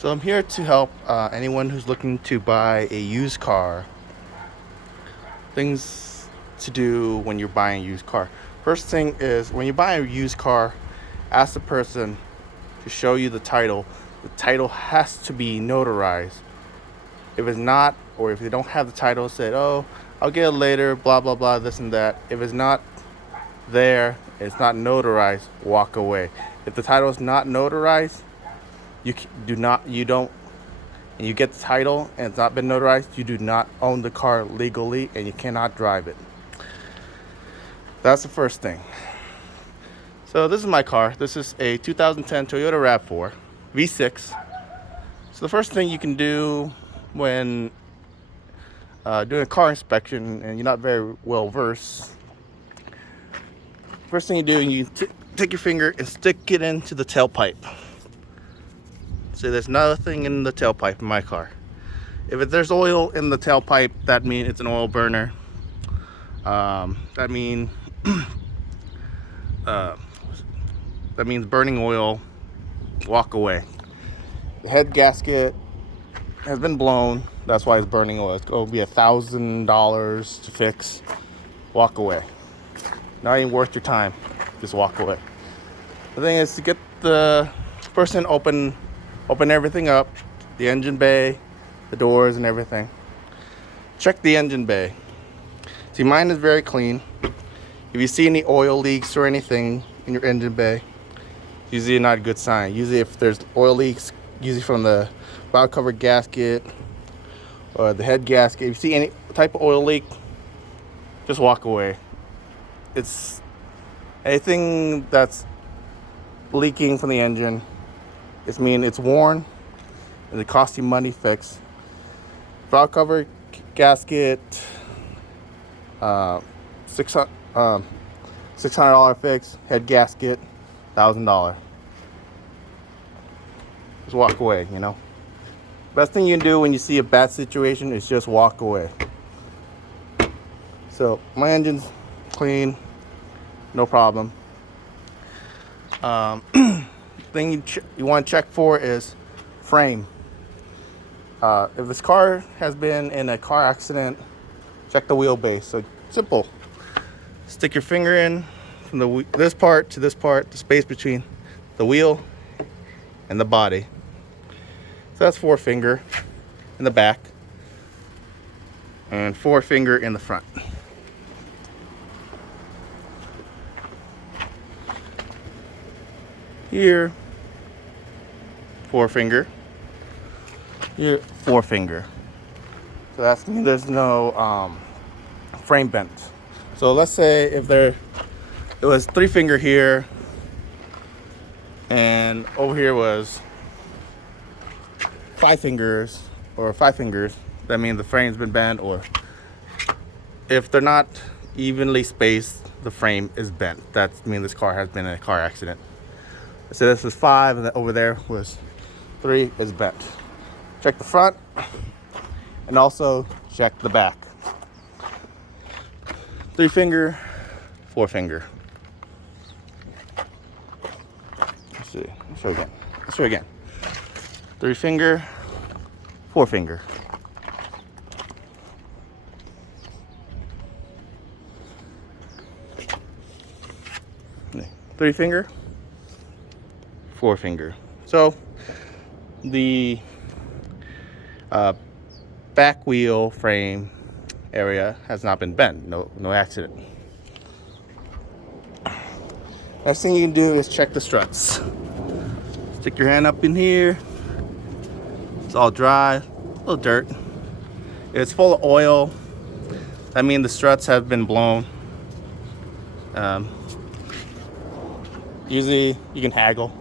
So I'm here to help anyone who's looking to buy a used car. Things to do when you're buying a used car. First thing is, when you buy a used car, ask the person to show you the title. The title has to be notarized. If it's not, or if they don't have the title, say, "Oh, I'll get it later," blah blah blah, this and that. If it's not there, it's not notarized, walk away. If the title is not notarized, you don't, and you get the title and it's not been notarized, you do not own the car legally and you cannot drive it. That's the first thing. So this is my car. This is a 2010 Toyota RAV4 V6. So the first thing you can do when doing a car inspection and you're not very well versed, first thing you do, you take your finger and stick it into the tailpipe. So there's nothing in the tailpipe in my car. If there's oil in the tailpipe, that means it's an oil burner. That means burning oil. Walk away. The head gasket has been blown. That's why it's burning oil. It's going to be $1,000 to fix. Walk away. Not even worth your time. Just walk away. The thing is to get the person open everything up, the engine bay, the doors and everything. Check the engine bay. See, mine is very clean. If you see any oil leaks or anything in your engine bay, usually not a good sign. Usually if there's oil leaks, usually from the valve cover gasket or the head gasket, if you see any type of oil leak, just walk away. It's anything that's leaking from the engine. It's worn and it costs you money fix. Valve cover gasket, $600 fix. Head gasket, $1,000. Just walk away, Best thing you can do when you see a bad situation is just walk away. So my engine's clean, no problem. Thing you want to check for is frame. If this car has been in a car accident, check the wheelbase. So simple. Stick your finger in from this part to this part, the space between the wheel and the body. So that's 4-finger in the back and 4-finger in the front. Here, 4-finger. Here, 4-finger. So that's means there's no frame bent. So let's say if it was 3-finger here, and over here was 5 fingers or 5 fingers, that means the frame's been bent. Or if they're not evenly spaced, the frame is bent. That means this car has been in a car accident. So this is 5, and then over there was 3 is bent. Check the front, and also check the back. 3-finger, 4-finger. Let's see. Let's show again. 3-finger, 4-finger. Three-finger, 4-finger. So the back wheel frame area has not been bent. No accident. Next thing you can do is check the struts. Stick your hand up in here. It's all dry, a little dirt. If it's full of oil, that means the struts have been blown. Usually you can haggle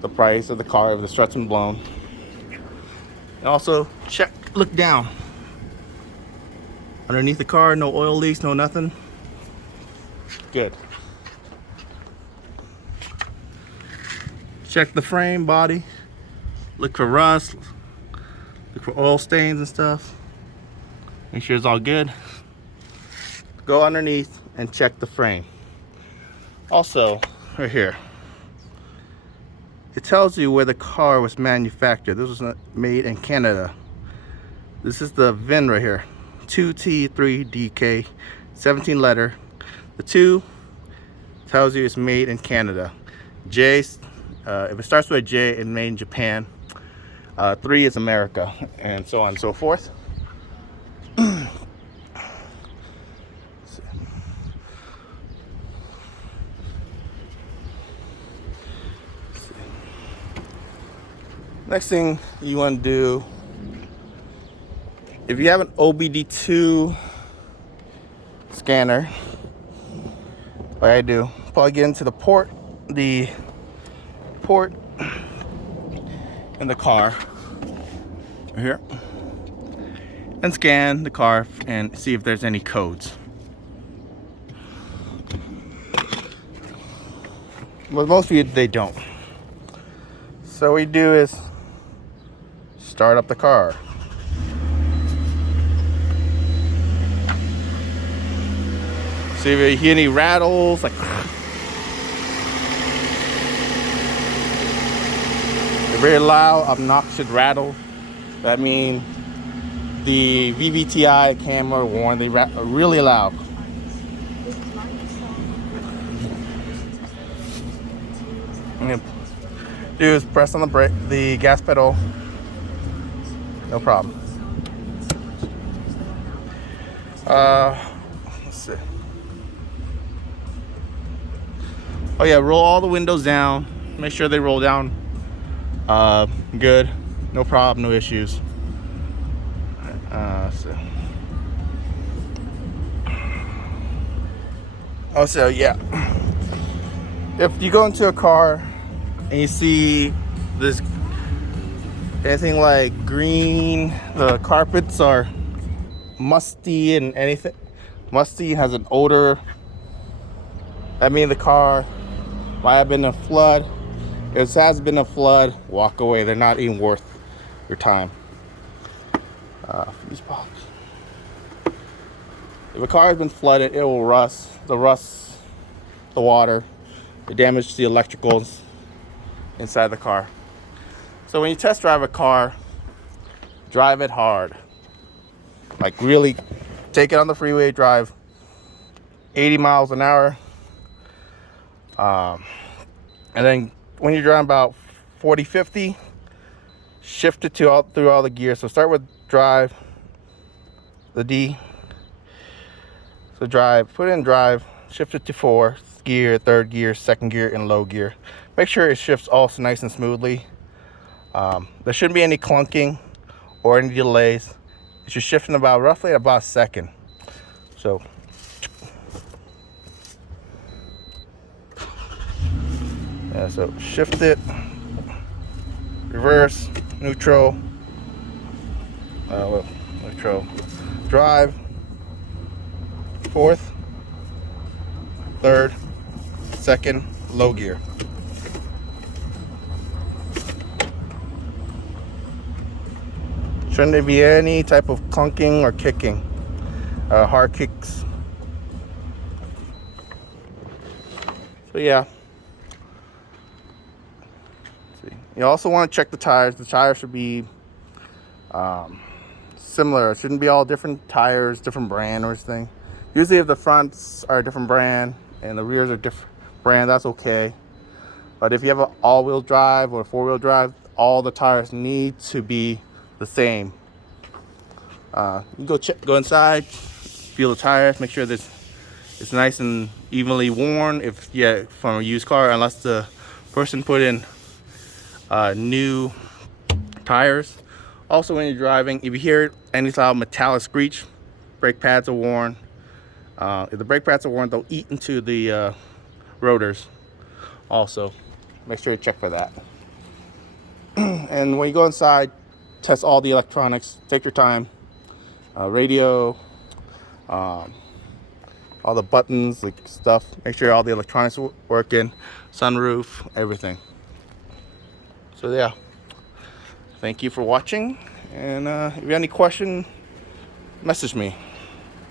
the price of the car if the struts been blown. And also look down. Underneath the car, no oil leaks, no nothing. Good. Check the frame body. Look for rust. Look for oil stains and stuff. Make sure it's all good. Go underneath and check the frame. Also, right here, it tells you where the car was manufactured. This was made in Canada. This is the VIN right here, 2T3DK, 17 letter. The 2 tells you it's made in Canada. J, if it starts with a J, it's made in Japan. 3 is America, and so on and so forth. Next thing you want to do, if you have an OBD2 scanner, like I do, plug into the port in the car right here, and scan the car and see if there's any codes. But most of you, they don't. So what we do is start up the car. See if you hear any rattles, like a very loud, obnoxious rattle. That means the VVTi camera warned they really loud. Do is press on the brake, the gas pedal. No problem. Let's see. Oh yeah, roll all the windows down. Make sure they roll down. Good. No problem. No issues. Let's see. Oh, so yeah. If you go into a car and you see this anything like green, the carpets are musty and anything musty, has an odor, that means the car might have been a flood. If it has been a flood, walk away. They're not even worth your time. Fuse box. If a car has been flooded, it will rust. The water, the damage to the electricals inside the car. So when you test drive a car, drive it hard. Like really take it on the freeway, drive 80 miles an hour. And then when you're driving about 40, 50, shift it through all the gears. So start with drive, the D. So drive, put it in drive, shift it to 4th gear, 3rd gear, 2nd gear, and low gear. Make sure it shifts all nice and smoothly. There shouldn't be any clunking or any delays. It should shift in roughly about a second. So yeah, so shift it, reverse, neutral, neutral, drive, 4th, 3rd, 2nd, low gear. Shouldn't there be any type of clunking or kicking, hard kicks. So yeah. You also want to check the tires. The tires should be similar. It shouldn't be all different tires, different brand or anything. Usually if the fronts are a different brand and the rears are different brand, that's okay. But if you have an all-wheel drive or 4-wheel drive, all the tires need to be the same. You go inside, feel the tires, make sure that it's nice and evenly worn. If from a used car, unless the person put in new tires. Also, when you're driving, if you hear any loud metallic screech, brake pads are worn. If the brake pads are worn, they'll eat into the rotors. Also, make sure you check for that. And when you go inside, test all the electronics. Take your time. Radio, all the buttons, like stuff. Make sure all the electronics working. Sunroof, everything. So yeah, thank you for watching. And if you have any question, message me.